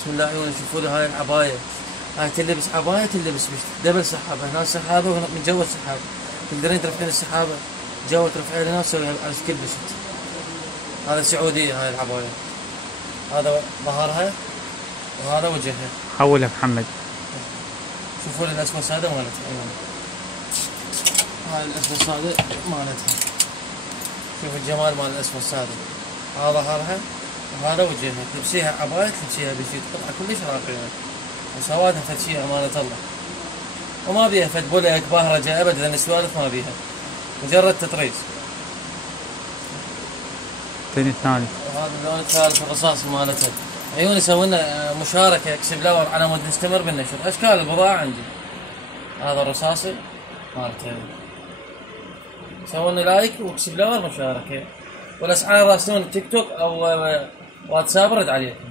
بسم الله عيوني شوفوا لي هاي العبايه، هاي تلبس عبايه تلبس دبل سحابه، هنا سحابه من جوا السحابه، تقدرين ترفعين السحابه جوا ترفعين هنا تسوي على كل بشت. هذا سعوديه هاي العبايه، هذا ظهرها وهذا وجهها. حول يا محمد. شوفوا لي الاسود الساده مالتها عيوني، هاي الاسود الساده مالتها، شوف الجمال مال الاسود الساده، هذا ظهرها وهذا وجهها، تلبسيها عباية تلبسيها بشيت قطعة كلش راقية وسوادها فد شي أمانة الله، وما بيها فد بولك بهرجة أبدا، لأن السوالف ما بيها، مجرد تطريز. الثاني وهذا اللون الثالث الرصاص مالتها، عيوني سوينا مشاركة اكسب لاور على مود نستمر بالنشر، أشكال البضاعة عندي. هذا الرصاصي مالتها سوينا لايك واكسب لاور مشاركة، والأسعار راسلون تيك توك أو واتساب رد عليكم.